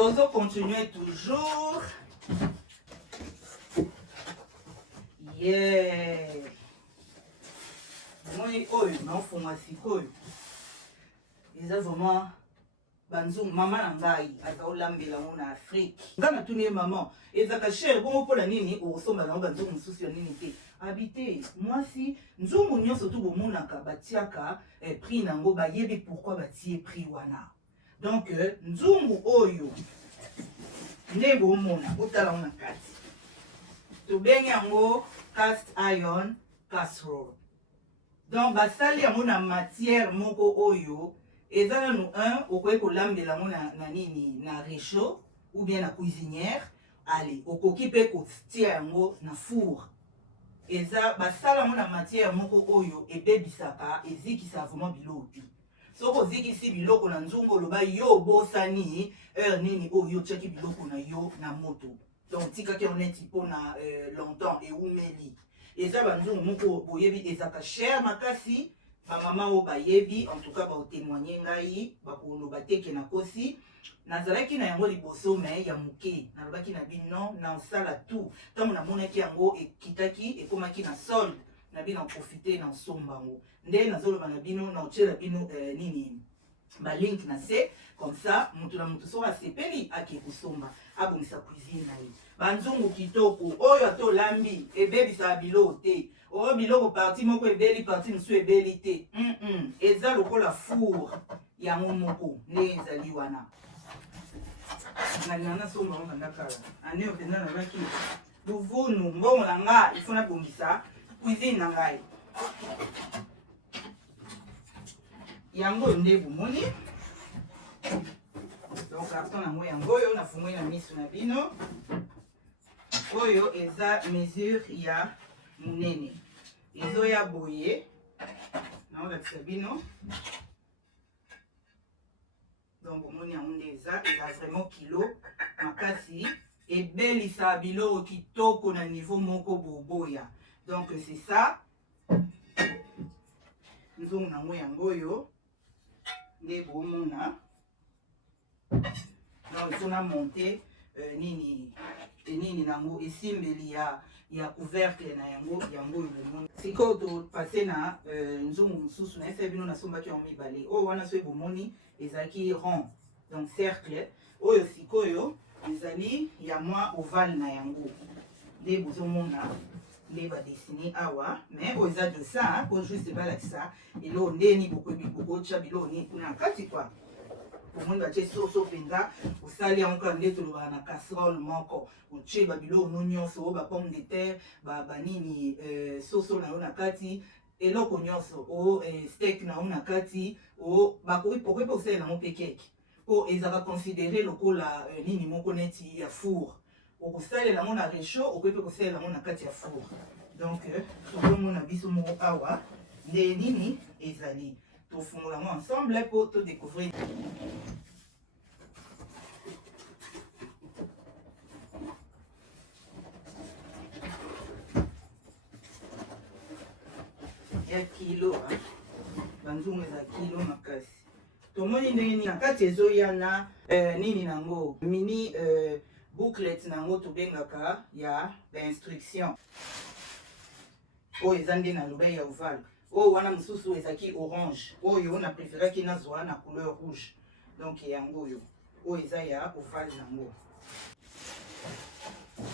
Tozo continuer toujours. Yeah. Moi, non, faut moi si quoi. Ils ont vraiment. Banzung maman nangai azolambela mona Afrique. Ngana tunie maman. Ezaka cher bon pour la nini au somba na banzung mususu nini te. Habité moi si nzungu nyonso tu bomonaka batiaka prix nango ba yebi pourquoi batie prix wana. Donc nzungu oyo ndebo mona otala ona kati. To benyango cast iron casserole. Donc basali yango na matière moko oyo ezala nous un okoki kolambela ngo na nini na réchaud ou bien na cuisinière allez okoki pe kotia yango na four eza basala ngo na matière moko oyo ebebisaka ezikisa vraiment biloko te soko zikisi biloko na nzungu oloba yo bosani heure nini oyo tiaki biloko na yo na moto donc tikaki honnête mpona longtemps eumeli eza banzungu moko boyebi ezaka cher makasi maman o bayebi en tout cas ba témoigner ngai ba koloba teke na kosi nazalaki na yango liboso mais ya muke nalobaki na bino na osala tout tant na monaki yango ekitaki ekomaki na solde na bino profiter na sombango nde nazoloba na bino na otela bino nini ba link na se comme ça mutu na mutu so asepeli ake kusomba abongisa cuisine na ye banzungu kitoko oyo atolambi ebebisa biloko te oyo biloko parti moko ebeli parti mosusu ebeli te eza lokola four yango moko nde ezali wana nalingana somba ngo bandakala ane openza nalobaki luvunu mbongo na nga ifo nabongisa cuisine na ngai yango nde bomoni donc carton nango yango oyo nafungoli na miso na bino oyo eza mesure ya munene ezoya boye naolakisa bino donc omoni yango nde eza vraiment kilo makasi ebelisa biloko kitoko na niveau moko boboya donc c'est ça nzongo nango yango oyo nde bomona donc sona monte nini nango esimbeli ya couvercle na yango oyo bomona sikoyo topase na nzungu mosusu na ese bino nasombaki yango mibale oyo wana so ebomoni ezalaki rond donc cercle oyo sikoyo ezali ya mwa ovale na yango nde bozomona nde badesine awa mais oyo eza dessin po juste balakisa eloko ndeni bokotya biloko nini kuna na kati kwa omoni batie soso mpenza osali yango kaka nde tolobaka na casserole moko otie babiloko no nyonso oyo bapomme de terre banini soso na yo na kati eloko nyonso o steak na yo na kati okoki mpe kosalela yango mpe keke po ezaka considéré lokola nini moko neti ya four okosalela yango na réchaud okoki mpe kosalela yango na kati ya four donc tozomona biso moko awa nde nini ezali tofungola yango ensemble po todécouvrir ya kilo banzungu eza kilo makasi tomoni ndenge nini na kati ezoya na nini nango mini bouclette nango tobengaka ya bainstruction oyo eza nde naloba ya ovale oyo wana mosusu ezalaki orange oyo na préféraki nazwa na couleur rouge donc yango oyo eza ya ovale nango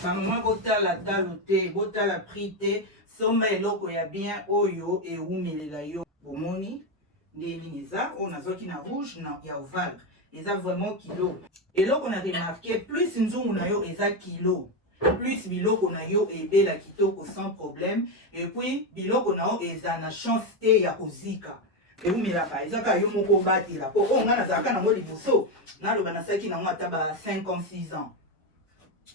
bamama botala talo te botala prix te somba eloko ya bien oyo eumelela yo bomoni nde nini eza oyo nazwaki na rouge na ya ovale eza vraiment kilo eloko na remarke plus nzungu na yo eza kilo plus biloko na yo ebela kitoko sans problème et puis biloko na yo eza na chance te ya kozika eumelaka ezaka yo moko obatela po oyo nga nazalaka nango liboso naloba nasalaki nango ata ba 5 ans 6 ans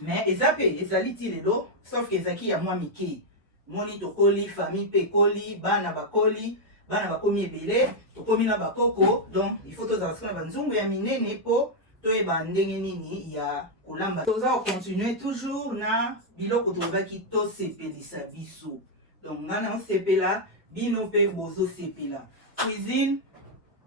mais eza mpe ezali ti lelo sauf ke ezalaki ya mwa mike moni tokoli famille mpe ekoli bana bakoli bana bakomi ebele tokomi na bakoko donc il faut tozala siko na banzungu ya minene po toyeba ndenge nini ya kolamba toza kocontinue toujours na biloko tozalaki tosepelisa biso donc nga na osepela bino mpe bozosepela cuisine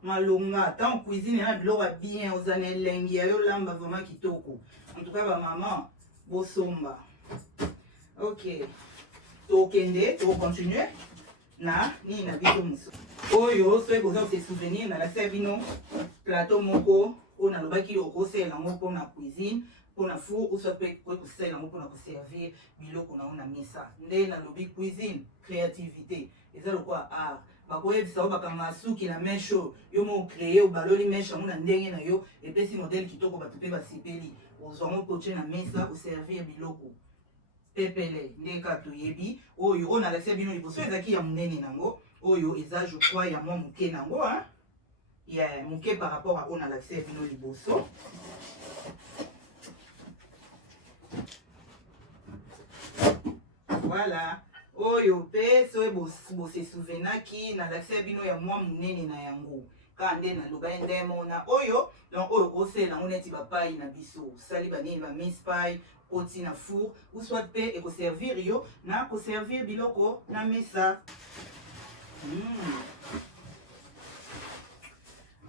malonga tant cuisine na biloko bien ozana elengi ya yo lamba vraiment kitoko. En tout cas ba maman bosomba. OK. Tokende to continuer na ni na biso muso. Oyo soki boza se souvenir na la servino plateau moko on a lobaki okosela ngo pona cuisine pona four ou soit pe kosela ngo pona servir biloko na ona misa. Nde na lobi cuisine créativité. Eza lokwa art. Bakoyebisa bakanga suki na mesho yo mo créer baloli mesha ngo na ndenge na yo epesi modèle kitoko bato pe basipeli ozongo coacher na mesa o servir biloko. Pepele ndeka toyebi oyo ona la bino liboso ezaki ya munene nango oyo eza je crois ya mwa muke nango hein ya muke par rapport à ona la bino liboso. Voilà oyo pe so bo se souvenaki na la bino ya mwa munene na yango kande na loba ndemo na oyo donc oyo osela ngoneti bapai na biso sali banini ba miss pie oti na four ou soit pe eko servir yo na ko servir biloko na mesa.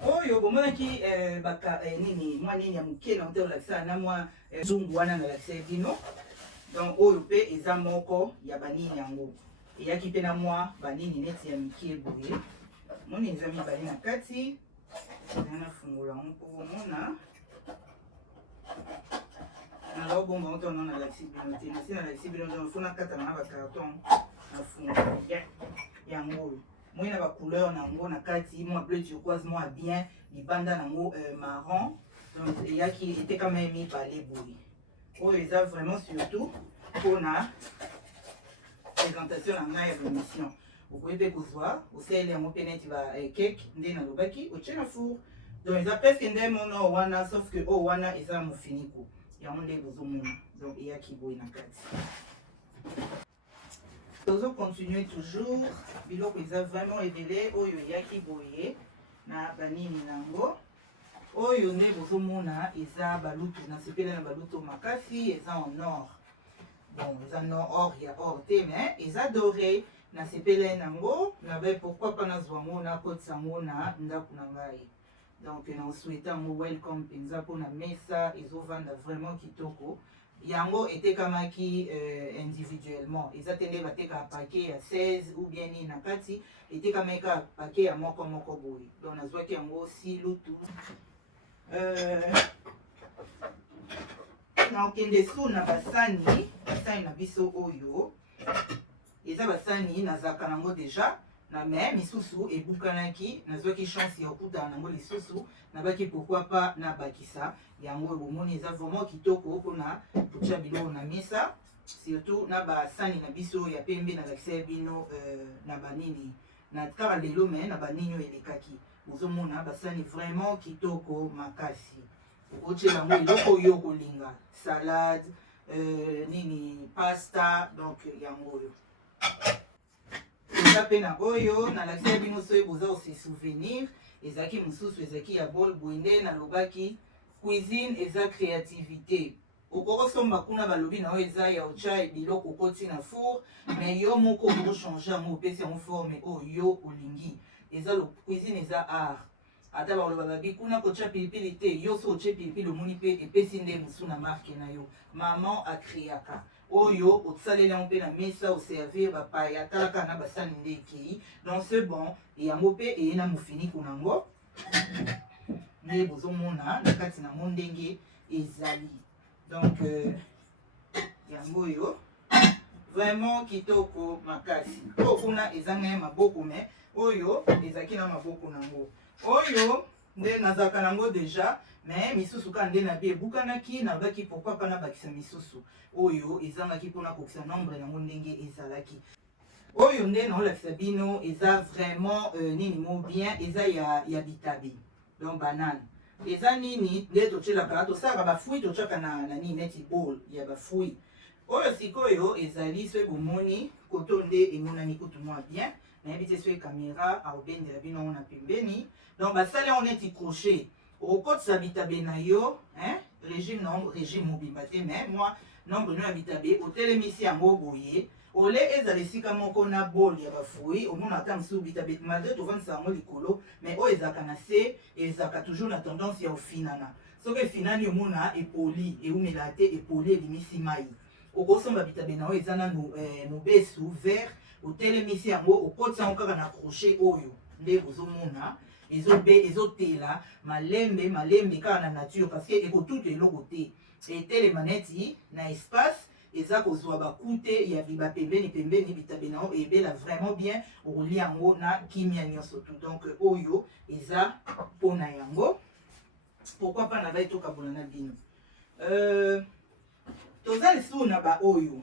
Oyo bomonaki baka nini mwa nini ya muke na hotel laksa na mwa zungu wana na laksa bino donc oyo pe eza moko ya banini yango eyaki pe na mwa banini neti ya mike boye moni eza mibale na kati na fungola ngo mona na la bomba on tourne na la cible te na la cible on fona kata na ba carton na fungola yango moi na ba couleur na ngo na kati moi bleu turquoise moi bien libanda na ngo marron donc eyaki était quand même mibale boye oyo eza vraiment surtout pour la présentation na ya émission. Vous pouvez pe kozwa osele yango pe neti ba cake nde na lobaki otie na four donc eza presque nde mono wana sauf que o wana eza mofiniko yango nde bozomona donc eyaki boye na kati. Tozo continuer toujours biloko eza vraiment révélé oyo eyaki boye na banini nango oyo nde bozomona eza balutu na sepele na balutu makasi eza en or. Bon, eza no or ya or te mais eza doré na sepele nango na be pourquoi pas na zwango na kotsa ngo na ndako na ngai. Donc na souhaite ngo welcome penza po na mesa ezovanda vraiment kitoko. Yango etekamaki individuellement. Eza tende bateka paquet ya 16 ou bien ni na kati etekameka paquet ya moko moko boye. Donc nazwaki yango si lutu na okende su na basani na biso oyo eza basani nazaka nango deja na me misusu ebukanaki nazwaki chance ya okutana nango lisusu nabaki pourquoi pas na bakisa yango bomoni eza vraiment kitoko mpona kotia biloko na misa surtout na basani na biso ya pembe na lakisa bino na banini na kaka lelo me na baninyo elekaki ozomona basani vraiment kitoko makasi okotiela yango eloko oyo kolinga salade nini pasta donc yango oyo eza pe na oyo na lakisa bino soki boza ose souvenir ezalaki mosusu ezalaki ya bol boye nde nalobaki cuisine eza créativité okokosomba kuna balobi na oyo eza ya otia biloko okoti na four mais yo moko okochange yango opesi yango forme oyo yo olingi eza cuisine eza art ata baloba babi kuna kotia pilipili te yo so otie pilipili omoni mpe epesi nde mosu na marke na yo maman akreaka oyo osaleli yango mpe na mesa oservir bapaya atalaka na basani nde ekei donc c'est bon yango mpe eye na mofiniko nango nde bozomona na kati nango ndenge ezali donc yango oyo vraiment kitoko makasi oyo kuna ezanga ye maboko me oyo ezalaki na maboko nango oyo nde nazalaka nango deja mais misusu kaka nde na bi ebukanaki nabaki pourquoi pas nabakisa misusu oyo ezangaki mpona kokisa nombre nango ndenge ezalaki oyo nde naolakisa bino eza vraiment nini mo bien eza ya bitabe donc banane eza nini nde totyelaka tosalaka bafruit totyaka na nini neti bowl ya bafruit oyo sikoyo ezali soki bomoni koto nde emonani kutu mwa bien nayebi te soki caméra aobendela bino na pembeni donc basali yango neti crochet okokotisa bitabe na yo régime nombre régime mobimba te mais moi nombre no habitabe otelemisi yango boye ole ezala esika moko na bol ya bafruit omona ata mosusu bitabe malgré tovandisa yango likolo mais oyo ezalaka na se ezalaka toujours na tendance ya ofinana soki efinani omona epoli eumela te epoli ebimisi mai okosomba bitabe na oyo eza nanu mobesu vert otelemisi yango okotisa yango kaka na crochet oyo nde bozomona ezotela malembe kaka na nature parce que ekotuta eloko te etelema neti na espace eza kozwa bakute ya bapembeni bitabe na oyo ebela vraiment bien okolia yango na kimia nyonso tout donc oyo eza mpona yango pourquoi pas na vai tokabola na bino toza lisusu na baoyo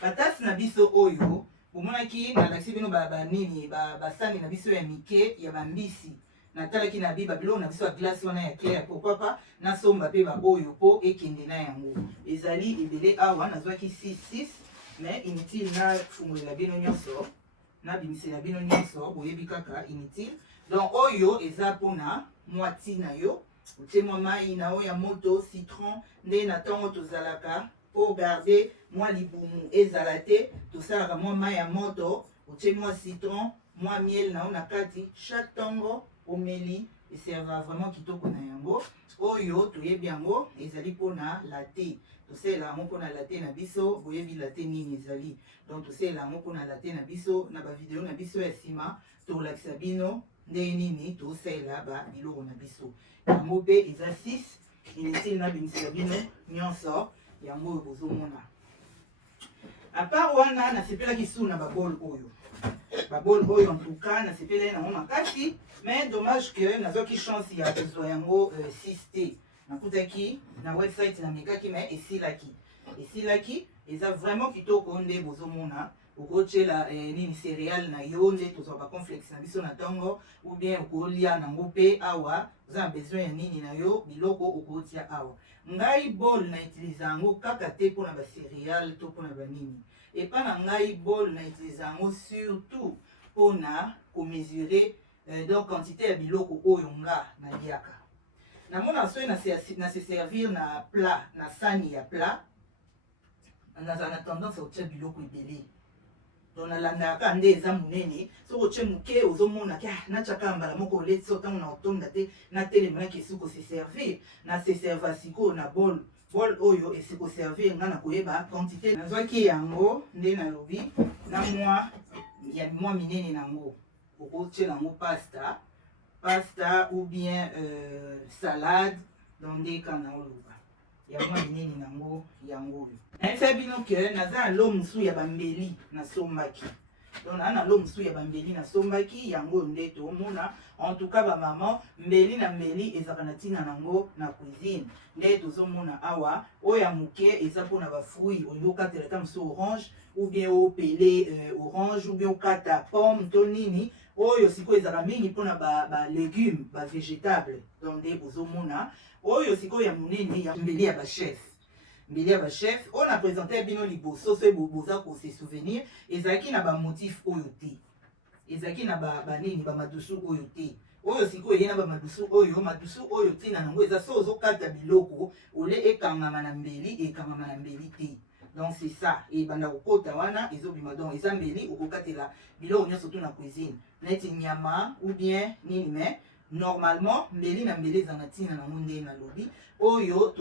batasi na biso oyo omonaki nalakisi bino banini basani na biso ya mike ya bambisi natalaki na biba biloko na biso ya glace wana ya clair pourquoi pas nasomba mpe baoyo mpo ekende na yango ezali ebele awa nazwaki 6 mais inutile nafungolela bino nyonso nabimisela bino nyonso boyebi kaka inutile donc oyo eza mpona mwa ntina yo otie mwa mai na oyo ya moto citron nde na ntongo tozalaka po garder mwa libumu ezala te tosalaka mwa mai ya moto otie mwa citron mwa miel na oyo na kati chaque ntongo omeli eserva vraiment kitoko na yango oyo toyebi yango ezali mpona latte tosalela yango mpona latte na biso boyebi latte nini ezali donc tosalela yango mpona latte na biso na bavideo na biso ya nsima tolakisa bino ndenge nini tosalela babiloko na biso yango mpe eza 6 inutile nabimisela bino nyonso yango oyo bozomona apart wana nasepelaki su na babol oyo en tout cas nasepelaki nango makasi mais dommage que nazwaki chance ya kozwa yango 6 te nakutaki na website namekaki mais esilaki eza vraiment kitoko nde bozomona okotiela nini céréale na yo nde tozwa bacomplexe na biso na ntongo ou bien okolia nango mpe awa oza na besoin ya nini na yo biloko okotia awa ngai bol na utilize yango kaka te mpona bacéréale to mpona banini epa na ngai bol na utilize yango surtout mpona komesurer donc quantité ya biloko oyo nga naliaka namona soki na se servir na plat na sani ya plat nazala na tendance otia biloko ebele donc nalandaka nde eza monene soki otie moke ozomonaki natiaka mbala moko oleti so ntango na otonda te natelemanaki esi koseservir na se serva sikoyo na bol oyo esi koservir nga na koyeba quantité nazwaki yango nde nalobi na mwa minene nango okotiela yango pasta ou bien salade donc nde ka na oloba ya mwa minene nango yango oyo nayebisa bino ke naza na lo mosusu ya bambeli nasombaki donc naa na lo mosusu ya bambeli nasombaki yango oyo nde tomona en tout cas bamama mbeli na mbeli ezalaka na ntina nango na cuisine nde tozomona awa oyo ya moke eza mpona bafruit olingi okatela ata mosusu orange ou bien opele orange ou bien okata pomme to nini oyo sikoyo ezalaka mingi mpona balégume bavégétable donc nde bozomona oyo sikoyo ya monene ya mbeli ya bachef oyo na présente bino liboso so boza kose souvenir ezalaki na bamotif oyo te ezalaki na banini bamadusu oyo te oyo sikoyo eye na bamadusu oyo ntina nango eza so ozokata biloko ole ekangama na mbeli te donc c'est ça ebanda kokota wana ezobima donc eza mbeli okokatela biloko nyonso to na cuisine neti nyama ou bien nini mais normalement mbeli na mbeli eza na ntina nango nde nalobi oyo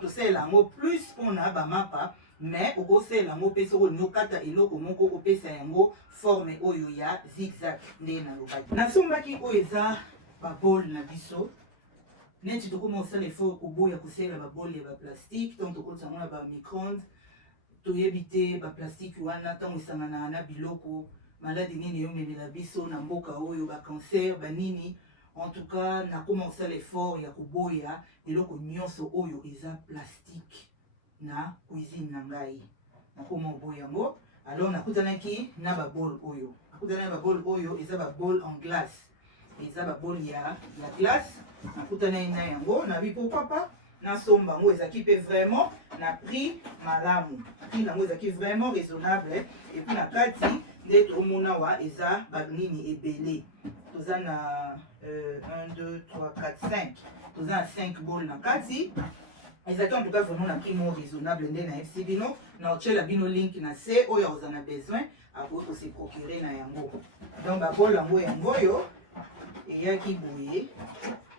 tosalela yango plus mpona bamapa mais okosalela yango mpe soki olingi okata eloko moko opesa yango forme oyo ya zigzag nde nalobaki nasombaki oyo eza babol na biso neti tokoma kosala effort koboya kosalela babol ya baplastique donc tokotisa yango na bamicronde toyebi te baplastique wana ntango esangana na biloko maladi nini eyomelela biso na mboka oyo bacancer banini en tout cas nakoma kosala effort ya koboya eloko nyonso oyo eza plastique na cuisine na ngai nakoma koboya yango alors nakutanaki na babol oyo eza babol en glace eza babol ya glace nakutanaki na yango nabi pourquoi pas nasomba yango ezalaki mpe vraiment na prix malamu prix nango ezalaki vraiment raisonnable et puis na kati nde tomona wa eza banini ebele toza na 1 2 3 4 5 toza na 5 bol na kati ezalaki en tout cas vraiment na prix mo raisonnable nde na fc bino na otiela bino link na se oyo oza na besoin akoki kose procure na yango donc babol yango oyo eyaki boye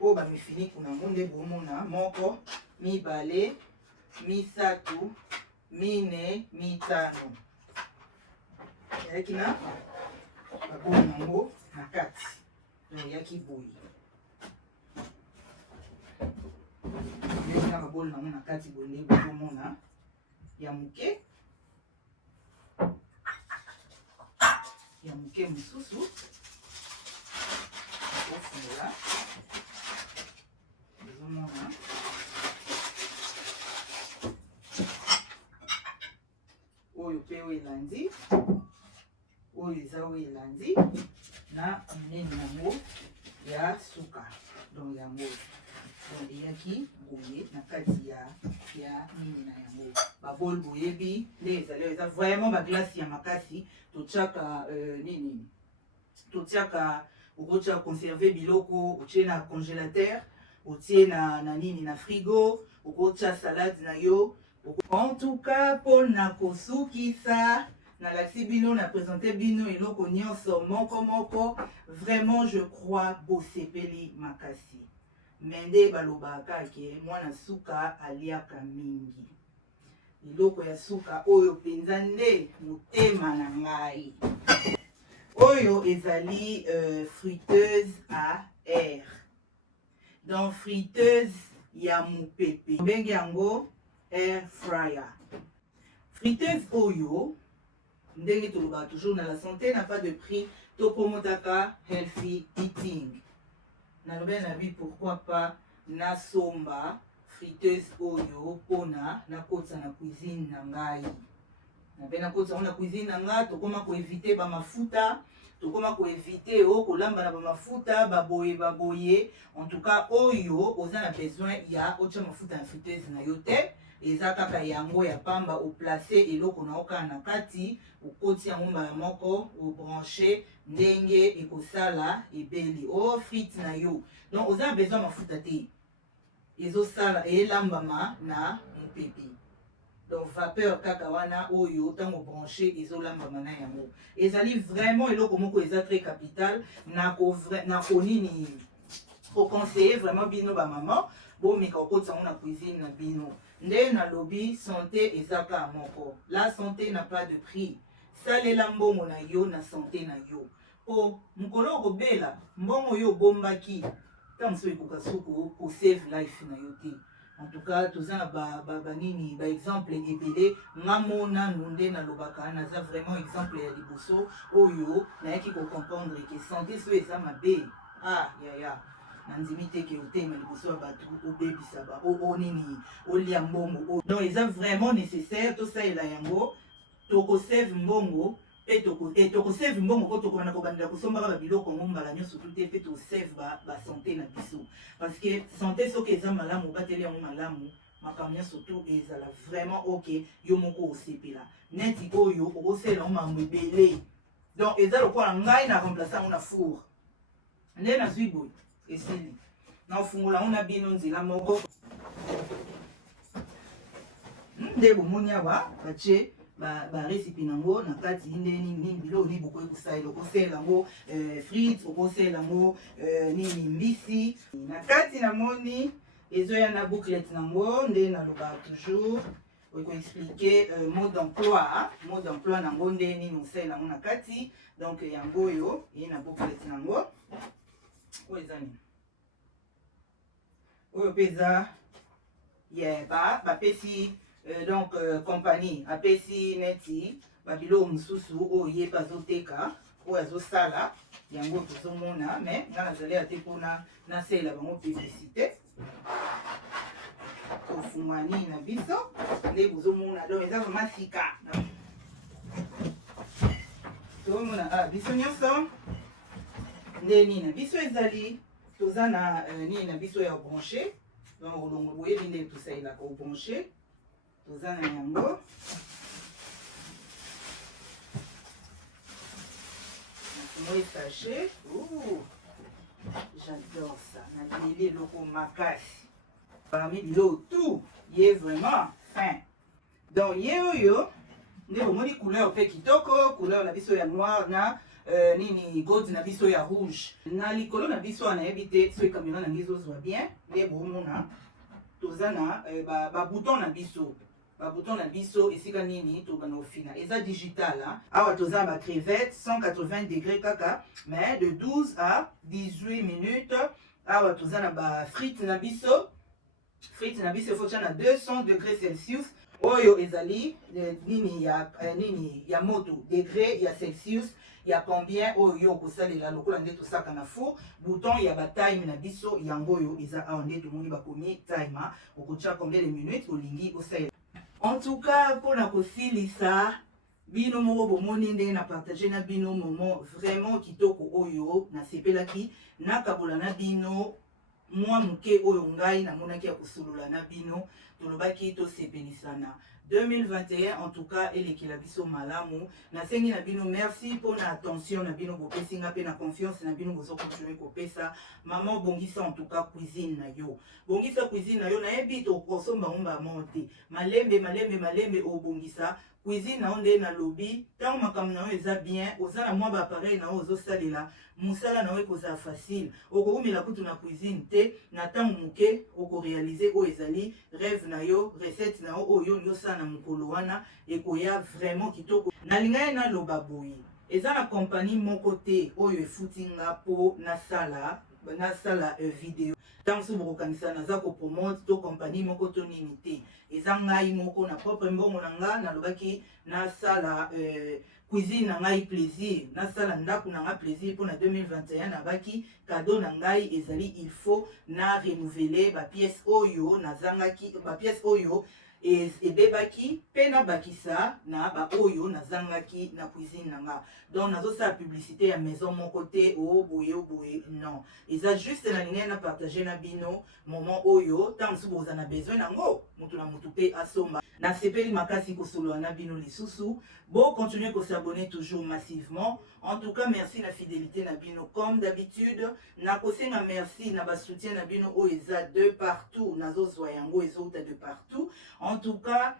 oyo bamifiniki nango nde bomona moko mibale misatu mine mitano eyaki na babol nango na kati donc eyaki boye eyaki na babol nango na kati boye nde bomona ya moke mosusu ofungola ezomona oyo mpe oyo elandi oyo eza oyo elandi na monene yango ya suka donc yango donc eyaki boye na kati ya nini na yango babol boyebi nde ezali eza vraiment baglace ya makasi totiaka nini totiaka okotia conserve biloko otie na congélateur otie na nini na frigo okotia salade na yo en tout cas mpona kosukisa nalakisi bino na présente bino eloko nyonso moko vraiment je crois bosepeli makasi me nde balobaka ke mwana suka aliaka mingi eloko ya suka oyo mpenza nde motema na ngai oyo ezali friteuse à air donc friteuse ya mopepe ndenge yango air fryer friteuse oyo ndenge tolobaka toujours na la santé n'a pas de prix topomotaka healthy eating nalobi na bi pourquoi pas nasomba friteuse oyo mpona nakotisa na cuisine na ngai nabe nakotisa ngo na cuisine na ngai tokoma koevite bamafuta tokoma koevite o kolamba na bamafuta baboye en tout cas oyo oza na besoin ya otia mafuta na friteuse na yo te eza kaka yango ya pamba oplace eloko na okala na kati okoti yango mbala moko obranche ndenge ekosala ebeli o frite na yo donc oza na besoin mafuta te ezosala elambama na mopepe donc vapeur kaka wana oyo ntango branche ezolambama na yango ezali vraiment eloko moko eza très capital na konini koconseiller vraiment bino bamama bomeka okotisa yango na cuisine na bino nde nalobi santé ezaka moko la santé n'a pas de prix salela mbongo na yo na santé na yo po mokolo okobela mbongo oyo obombaki ntango so ekoka soko kosave life na yo te en tout cas toza na banini baexemple ebele ngamo nanu nde nalobaka naza vraiment exemple ya liboso oyo nayaki kocomprendre ke santé so eza mabe yaya nandimi te ke otema liboso ya bato obebisa nini olia mbongo donc eza vraiment nécessaire tosalela yango tokosave mbongo tokosave mbongo ko tokobanda kobandela kosombaka babiloko ngo mbala nyonso tu te mpe tosave basanté na biso parce que santé soki eza malamu obateli yango malamu makambo nyonso tu ezala vraiment ok yo moko osepela neti oyo okosalela yango mambo ebele donc eza lokola ngai na remplace yango na four nde nazwi boye esili na ofungola yango na bino nzela moko nde bomoni awa batie barecipe nango na kati nde nini biloko nini bokoki kosalela okosala yango frite okosala yango nini mbisi na kati namoni ezoya na bouclette nango nde nalobaka toujours okoexplike mot d'emploi nango nde nini osala yango na kati donc yango oyo ye na bouclette nango oyo eza nini oyo mpe eza bapesi donc compagnie apesi neti babiloko mosusu oyo ye mpe azoteka oyo azosala yango tozomona mais nga nazali ate mpona nasalela bango publicité kofungwa nini na biso nde bozomona donc eza vraimen sika tozomona biso nyonso nde nini na biso ezali toza na nini na biso ya branché donc olongo boyebi ndenge tosalelaka obranché toza na yango moi sachet. Ouh, j'adore ça. Nalili loko makasi. Parmi l'eau, tout, il est vraiment fin. Donc, il y a une couleur pe kitoko, couleur na biso ya noir na nini gold na biso ya rouge. Na likolo na biso na ebite so caméra na ngizo zwa bien, les bomona. Tozana ba bouton na biso. Ba bouton na biso esika nini to bana ofina. Eza digital hein. Awa toza ba crevette 180 degrés kaka, mais de 12 à 18 minutes. Awa tozana ba frites na biso. Frites na biso faut à 200 degrés Celsius. Oyo ezali nini ya moto degré ya Celsius ya combien oyo kosalela lokola nde tosaka na four bouton ya ba time na biso yango oyo eza awa nde tomoni bakomi timer okotia combien de minutes olingi osalela. En tout cas mpona kosilisa bino moko bomoni ndenge na partage na bino moment vraiment kitoko oyo nasepelaki nakabola na bino mwa muke oyo ngai namonaki ya kosolola na bino tolobaki tosepelisana 2021 en tout cas elekela biso malamu nasengi na bino merci pour na attention na bino bopesi nga pe na confiance na bino bozo continuer kopesa maman bongisa en tout cas cuisine na yo bongisa cuisine na yo nayebi tokosomba ngomba monte malembe obongisa cuisine na onde na lobby tant makambo na yo eza bien oza na mwa ba appareil na yo ozosalela musala na yo ekozala facile okokumela kutu na cuisine te na ntango moke okorealize oyo ezali rêve na yo recette na yo oyo nyosala na mokolo wana ekoya vraiment kitoko nalingai naloba boye eza na compagnie moko te oyo efuti nga mpo nasala video ntango so bokokanisa naza kopromote to compagnie moko to nini te eza ngai moko na propre mbongo na nga nalobaki nasala cuisine na ngai plaisir nasala ndako na nga plaisir mpona 2021 nabaki cadeau na ngai ezali il faut na renouveler bapièce oyo nazangaki bapièce oyo ebebaki mpe nabakisa na baoyo nazangaki na cuisine na nga donc nazosala publicité ya maison moko te boye non eza juste nalingai na partage na bino moment oyo ntango mosusu boza na besoin nango motu na motu mpe asomba nasepeli makasi kosolola na bino lisusu continuer s'abonner toujours massivement. En tout cas, merci la fidélité na bino comme d'habitude. Na kosenga merci na ba soutien na bino oeza de partout. Nazo yango ezota de partout. En tout cas,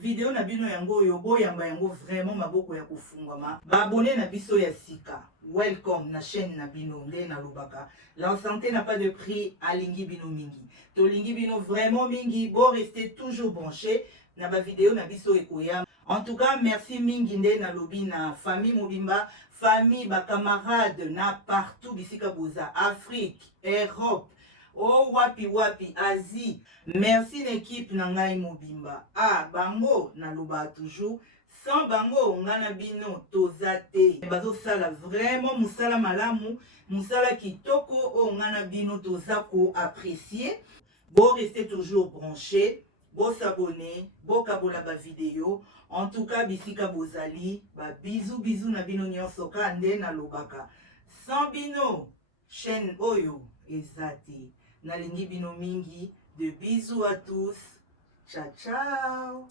vidéo na bino yango yobo yamba yango vraiment maboko ya kofungama. Ba abonné na biso ya sika. Welcome na chaîne na bino nde na lobaka. La santé n'a pas de prix alingi bino mingi. To lingi bino vraiment mingi. Bon restez toujours branchés na ba vidéo na biso ekoya. En tout cas, merci mingi nde na lobi na famille mobimba, famille ba camarades na partout bisika boza, Afrique, Europe, oh wapi Asie. Merci l'équipe na ngai mobimba. Ah, bango na loba toujours. Sans bango ngana bino tozate. Bazo sala vraiment musala malamu, musala kitoko o ngana bino tozako apprécier. Bon restez toujours branchés. Bon s'abonner, bon kabola ba vidéo. En tout cas, bisika bozali, ba bisous na bino nyonso kande na lobaka. Sans bino, chaîne oyo ezati. Nalingi bino mingi, de bisous à tous. Ciao ciao.